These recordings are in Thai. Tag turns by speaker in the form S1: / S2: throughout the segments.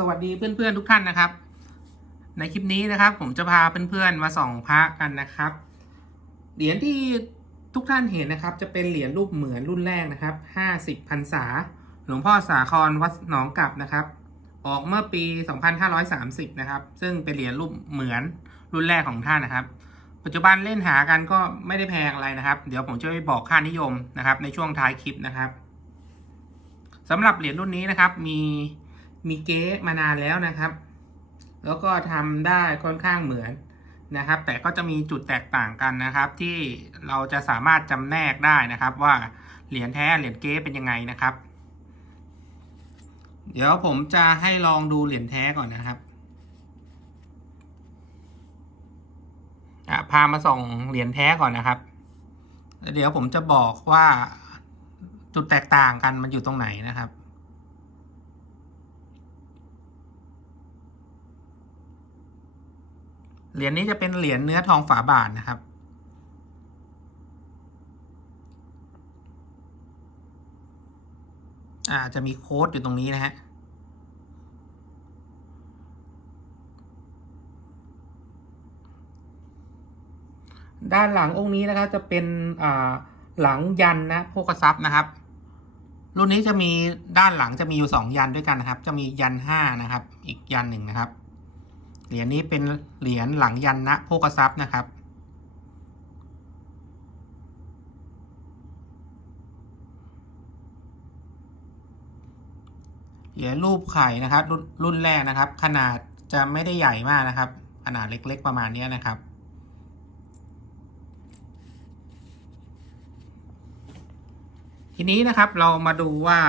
S1: สวัสดีเพื่อนๆทุกท่านนะครับ ในคลิปนี้นะครับ ผมจะพาเพื่อนๆมาส่องพระกันนะครับ เหรียญที่ทุกท่านเห็นนะครับ จะเป็นเหรียญรูปเหมือนรุ่นแรกนะครับห้าสิบพรรษา หลวงพ่อสาครวัดหนองกลับนะครับ ออกเมื่อปี 2530 นะครับ ซึ่งเป็นเหรียญรูปเหมือนรุ่นแรกของท่านนะครับ ปัจจุบันเล่นหากันก็ไม่ได้แพงอะไรนะครับ เดี๋ยวผมจะไปบอกค่านิยมนะครับ ในช่วงท้ายคลิปนะครับสำหรับเหรียญรุ่นนี้นะครับมี มีเก๊มานานแล้วนะครับ แล้วก็ทำได้ค่อนข้างเหมือนนะครับ แต่ก็จะมีจุดแตกต่างกันนะครับ ที่เราจะสามารถจำแนกได้นะครับ ว่าเหรียญแท้เหรียญเก๊เป็นยังไงนะครับ เดี๋ยวผมจะให้ลองดูเหรียญแท้ก่อนนะครับพามาส่งเหรียญแท้ก่อนนะครับแล้วเดี๋ยวผมจะบอกว่าจุดแตกต่างกันมันอยู่ตรงไหนนะครับ เหรียญนี้จะเป็นเหรียญเนื้อทองฝาบาทนะครับ อ่าจะมีโค้ดอยู่ตรงนี้นะฮะด้านหลังองค์นี้นะครับจะเป็นหลังยันนะโภกทรัพย์นะครับ รุ่นนี้จะมีด้านหลังจะมีอยู่สองยันด้วยกันนะครับ จะมียันห้านะครับ อีกยันหนึ่งนะครับ เหรียญนี้เป็นเหรียญหลังยันนะโภกทรัพย์นะครับ เหรียญรูปไข่นะครับ รุ่นรุ่นแรกนะครับ ขนาดจะไม่ได้ใหญ่มากนะครับ ขนาดเล็กๆประมาณนี้นะครับทีนี้นะครับเรามาดูว่า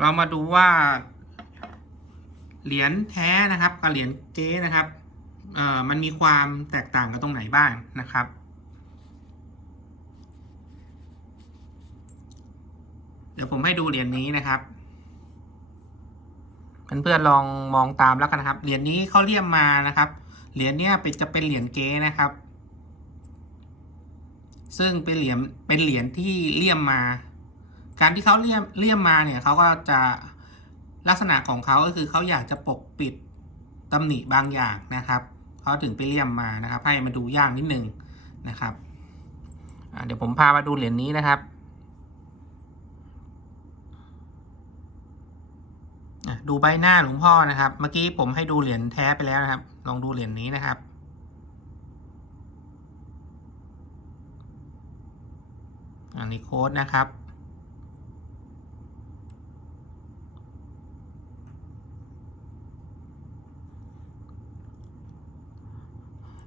S1: เรามาดูว่า เหรียญแท้นะครับกับเหรียญเก๊นะครับเอ่อมันมีความแตกต่างกันตรงไหนบ้างนะครับ เดี๋ยวผมให้ดูเหรียญนี้นะครับเพื่อนๆลองมองตามแล้วกันนะครับ เหรียญนี้เขาเรียมมานะครับ เหรียญเนี้ยเป็นจะเป็นเหรียญเก๊นะครับ ซึ่งเป็นเหรียญเป็นเหรียญที่เลี่ยมมา การที่เขาเลี่ยมเลี่ยมมาเนี่ยเขาก็จะ ลักษณะของเขาก็คือเขาอยากจะปกปิดตำหนิบางอย่างนะครับเขาถึงไปเลี่ยมมานะครับให้มาดูยากนิดนึงนะครับเดี๋ยวผมพามาดูเหรียญนี้นะครับดูใบหน้าหลวงพ่อนะครับ เมื่อกี้ผมให้ดูเหรียญแท้ไปแล้วนะครับ ลองดูเหรียญนี้นะครับ อันนี้โค้ดนะครับ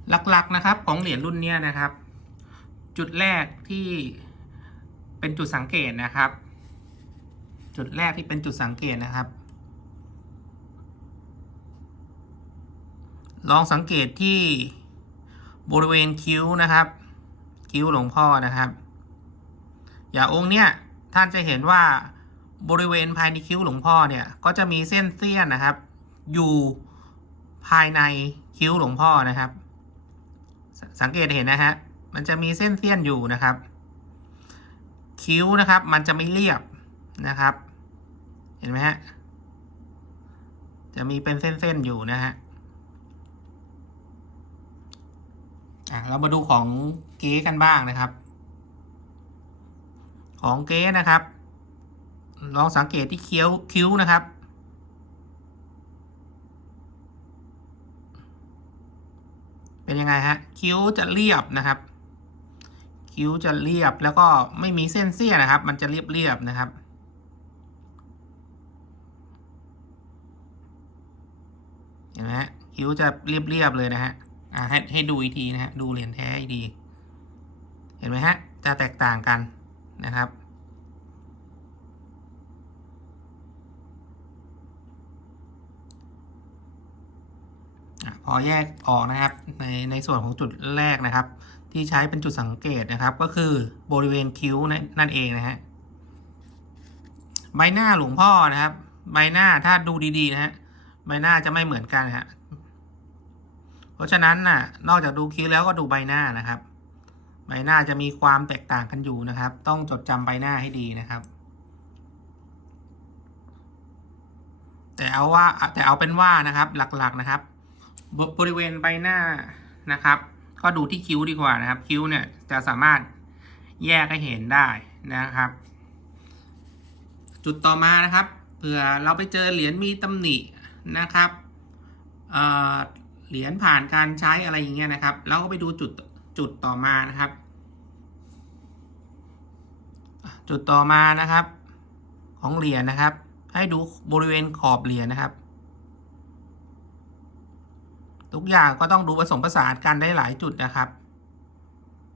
S1: หลักๆนะครับของเหรียญรุ่นนี้นะครับ จุดแรกที่เป็นจุดสังเกตนะครับ จุดแรกที่เป็นจุดสังเกตนะครับ ลองสังเกตที่บริเวณคิ้วนะครับ คิ้วหลวงพ่อนะครับ อย่าองค์เนี้ยท่านจะเห็นว่าบริเวณภายในคิ้วหลวงพ่อเนี่ยก็จะมีเส้นเสี้ยนนะครับ อยู่ภายในคิ้วหลวงพ่อนะครับ สังเกตเห็นนะฮะ มันจะมีเส้นเสี้ยนอยู่นะครับ คิ้วนะครับ มันจะไม่เรียบนะครับ เห็นไหมฮะ จะมีเป็นเส้นๆอยู่นะฮะอะเรามาดูของเก๊กันบ้างนะครับ ของเก๊นะครับ ลองสังเกตที่เคี้ยวคิ้วนะครับ เป็นยังไงฮะคิ้วจะเรียบนะครับ คิ้วจะเรียบแล้วก็ไม่มีเส้นเสี้ยนะครับ มันจะเรียบเรียบนะครับ เห็นไหมฮะคิ้วจะเรียบเรียบเลยนะฮะอ่าให้ให้ดูอีกทีนะฮะดูเหรียญแท้อีกทีเห็นไหมฮะจะแตกต่างกันนะครับ พอแยกออกนะครับในในส่วนของจุดแรกนะครับ ที่ใช้เป็นจุดสังเกตนะครับ ก็คือบริเวณคิ้วนั่นเองนะฮะใบหน้าหลวงพ่อนะครับ ใบหน้าถ้าดูดีๆนะฮะใบหน้าจะไม่เหมือนกันฮะเพราะฉะนั้นน่ะ นอกจากดูคิ้วแล้วก็ดูใบหน้านะครับ ใบหน้าจะมีความแตกต่างกันอยู่นะครับ ต้องจดจำใบหน้าให้ดีนะครับ แต่เอาว่าแต่เอาเป็นว่านะครับ หลักๆนะครับ บบริเวณใบหน้านะครับ ก็ดูที่คิ้วดีกว่านะครับ คิ้วเนี่ยจะสามารถแยกให้เห็นได้นะครับ จุดต่อมานะครับเผื่อเราไปเจอเหรียญมีตำหนินะครับเอ่อเหรียญผ่านการใช้อะไรอย่างเงี้ยนะครับเราก็ไปดูจุดจุดต่อมานะครับ จุดต่อมานะครับ ของเหรียญนะครับ ให้ดูบริเวณขอบเหรียญนะครับ ทุกอย่างก็ต้องดูผสมผสานกันได้หลายจุดนะครับ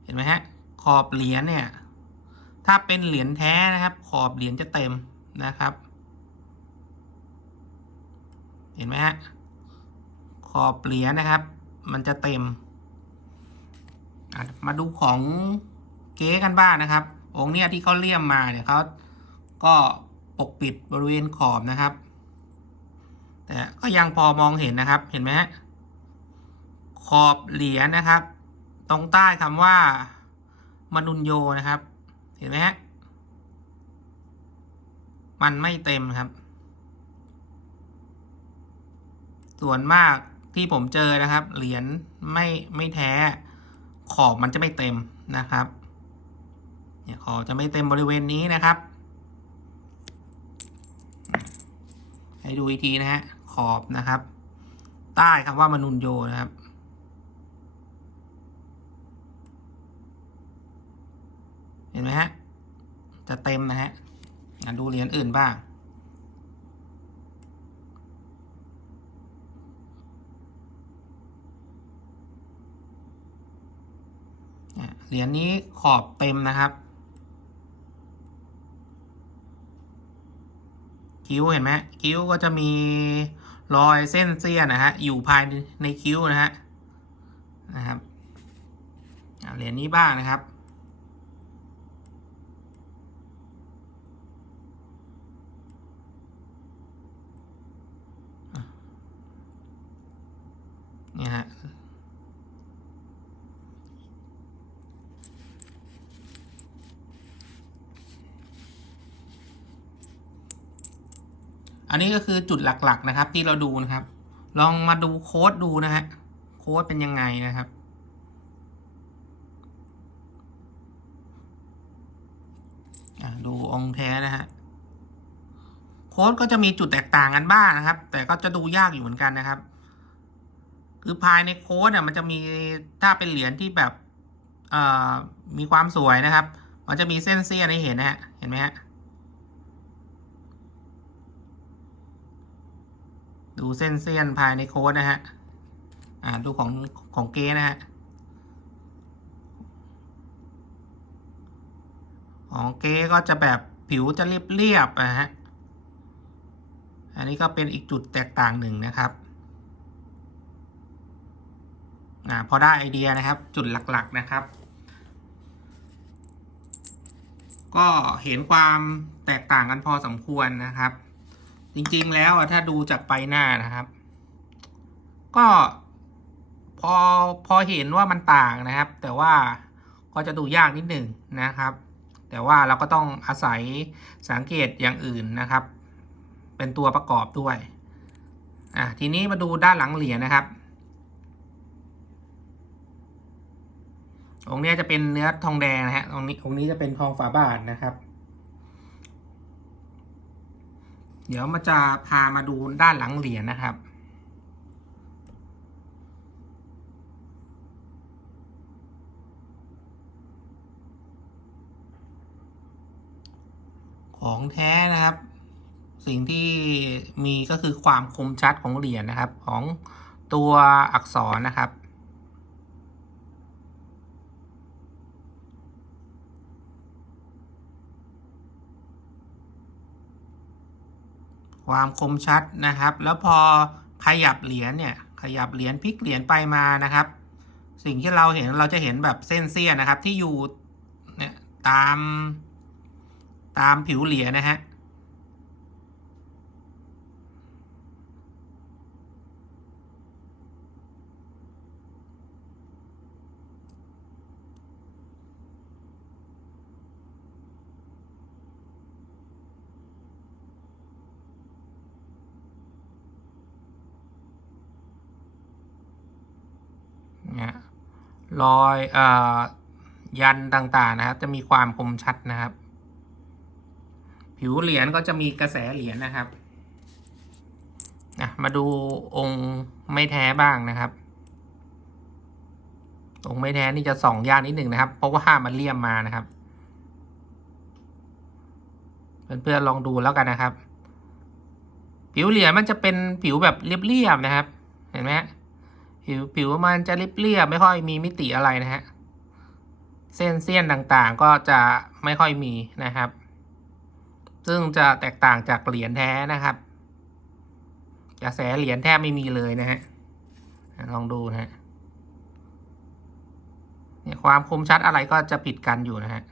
S1: เห็นไหมฮะ ขอบเหรียญเนี่ย ถ้าเป็นเหรียญแท้นะครับ ขอบเหรียญจะเต็มนะครับ เห็นไหมฮะ ขอบเหรียญนะครับ มันจะเต็ม มาดูของเก๊กันบ้างนะครับ องค์เนี้ยที่เขาเลี่ยมมาเนี่ยเขาก็ปกปิดบริเวณขอบนะครับ แต่ก็ยังพอมองเห็นนะครับ เห็นไหมฮะ ขอบเหรียญนะครับ ตรงใต้คำว่ามนุนโยนะครับ เห็นไหมฮะมันไม่เต็มครับ ส่วนมากที่ผมเจอนะครับ เหรียญไม่ไม่แท้ ขอบมันจะไม่เต็มนะครับเนี่ยขอบจะไม่เต็มบริเวณนี้นะครับ ให้ดูอีกทีนะฮะขอบนะครับ ใต้คำว่ามนุนโยนะครับ ห็นไหมฮะ จะเต็มนะฮะดูเหรียญอื่นบ้าง เหรียญนี้ขอบเต็มนะครับ คิ้วเห็นไหมคิ้วก็จะมีรอยเส้นเสี้ยนะฮะ อยู่ภายในคิ้วนะฮะ นะครับ เหรียญนี้บ้างนะครับ อันนี้ก็คือจุดหลักๆนะครับ ที่เราดูนะครับ ลองมาดูโค้ดดูนะฮะโค้ดเป็นยังไงนะครับ ดูองค์แท้นะฮะโค้ดก็จะมีจุดแตกต่างกันบ้างนะครับ แต่ก็จะดูยากอยู่เหมือนกันนะครับ คือภายในโค้ดเนี่ยมันจะมีถ้าเป็นเหรียญที่แบบมีความสวยนะครับ มันจะมีเส้นเสี้ยนให้เห็นนะฮะเห็นไหมฮะ ดูเส้นเส้นภายในโค้ดนะฮะ อ่าดูของของเก้นะฮะ ของเก้ก็จะแบบผิวจะเรียบๆนะฮะ อันนี้ก็เป็นอีกจุดแตกต่างหนึ่งนะครับอ่าพอได้ไอเดียนะครับ จุดหลักๆนะครับ ก็เห็นความแตกต่างกันพอสมควรนะครับ จริงๆแล้วถ้าดูจากใบหน้านะครับ ก็พอพอเห็นว่ามันต่างนะครับ แต่ว่าก็จะดูยากนิดหนึ่งนะครับ แต่ว่าเราก็ต้องอาศัยสังเกตอย่างอื่นนะครับ เป็นตัวประกอบด้วยอะทีนี้มาดูด้านหลังเหรียญนะครับองค์นี้จะเป็นเนื้อทองแดงนะฮะองค์นี้องค์นี้จะเป็นทองฝาบาทนะครับ เดี๋ยวมาจะพามาดูด้านหลังเหรียญนะครับ ของแท้นะครับ สิ่งที่มีก็คือความคมชัดของเหรียญนะครับ ของตัวอักษรนะครับ ความคมชัดนะครับ แล้วพอขยับเหรียญเนี่ยขยับเหรียญพลิกเหรียญไปมานะครับ สิ่งที่เราเห็นเราจะเห็นแบบเส้นเสี้ยนะครับ ที่อยู่เนี่ยตามตามผิวเหรียญนะฮะ รอยอยันต่างๆนะครับ จะมีความคมชัดนะครับ ผิวเหรียญก็จะมีกระแสเหรียญนะครับนะมาดูองค์ไม่แท้บ้างนะครับ องค์ไม่แท้นี่จะส่องยากนิดหนึ่งนะครับ เพราะว่ามันเลี่ยมมานะครับเพื่อนๆลองดูแล้วกันนะครับ ผิวเหรียญมันจะเป็นผิวแบบเรียบๆนะครับ เห็นไหมฮะ ผิวผิวมันจะเรียบๆไม่ค่อยมีมิติอะไรนะฮะ เส้นเส้นต่างๆก็จะไม่ค่อยมีนะครับ ซึ่งจะแตกต่างจากเหรียญแท้นะครับ กระแสเหรียญแทบไม่มีเลยนะฮะ ลองดูนะฮะ เนี่ยความคมชัดอะไรก็จะผิดกันอยู่นะฮะ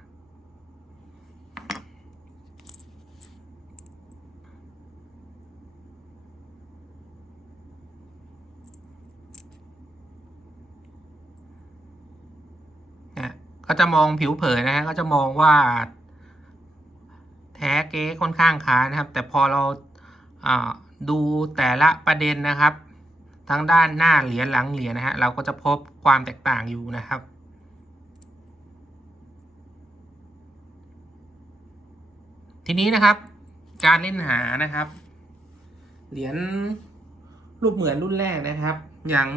S1: นะก็ จะมองผิวเผินนะฮะก็จะมองว่า แท้เก๊ค่อนข้างค้านะครับ แต่พอเราดูแต่ละประเด็นนะครับ ทั้งด้านหน้าเหรียญหลังเหรียญนะฮะเราก็จะพบความแตกต่างอยู่นะครับทีนี้นะครับการเล่นหานะครับ เหรียญรูปเหมือนรุ่นแรกนะครับ อย่าง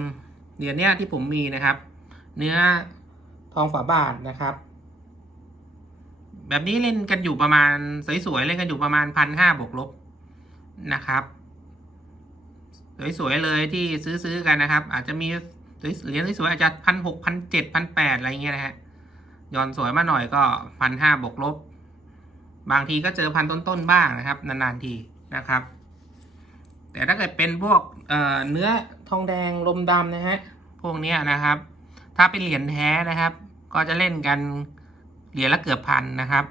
S1: เหรียญเนี้ยที่ผมมีนะครับ เนื้อ ทองฝาบาทนะครับ แบบนี้เล่นกันอยู่ประมาณสวยๆเล่นกันอยู่ประมาณพันห้าบวกลบนะครับ สวยๆเลยที่ซื้อๆกันนะครับ อาจจะมีเหรียญสวยๆอาจจะพันหกพันเจ็ดพันแปดอะไรเงี้ยนะฮะย้อนสวยมาหน่อยก็พันห้าบวกลบ บางทีก็เจอพันต้นๆบ้างนะครับ นานๆทีนะครับ แต่ถ้าเกิดเป็นพวกเอ่อเนื้อทองแดงลมดำนะฮะพวกเนี้ยนะครับ ถ้าเป็นเหรียญแท้นะครับ ก็จะเล่นกันเหรียญละเกือบพันนะครับ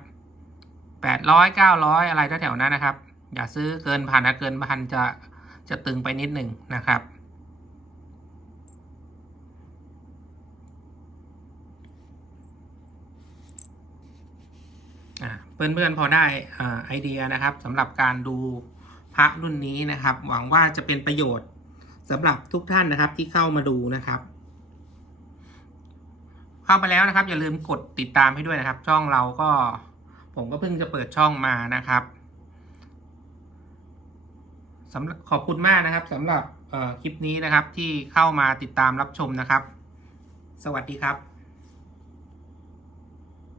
S1: แปดร้อยเก้าร้อยอะไรแถวๆนั้นนะครับ อย่าซื้อเกินพันนะเกินพันจะจะตึงไปนิดหนึ่งนะครับเพื่อนๆพอได้อ่าไอเดียนะครับสำหรับการดูพระรุ่นนี้นะครับ หวังว่าจะเป็นประโยชน์สำหรับทุกท่านนะครับที่เข้ามาดูนะครับ เข้าไปแล้วนะครับ อย่าลืมกดติดตามให้ด้วยนะครับ ช่องเราก็ ผมก็เพิ่งจะเปิดช่องมานะครับสำหรับขอบคุณมากนะครับสำหรับเอ่อคลิปนี้นะครับที่เข้ามาติดตามรับชมนะครับ สวัสดีครับ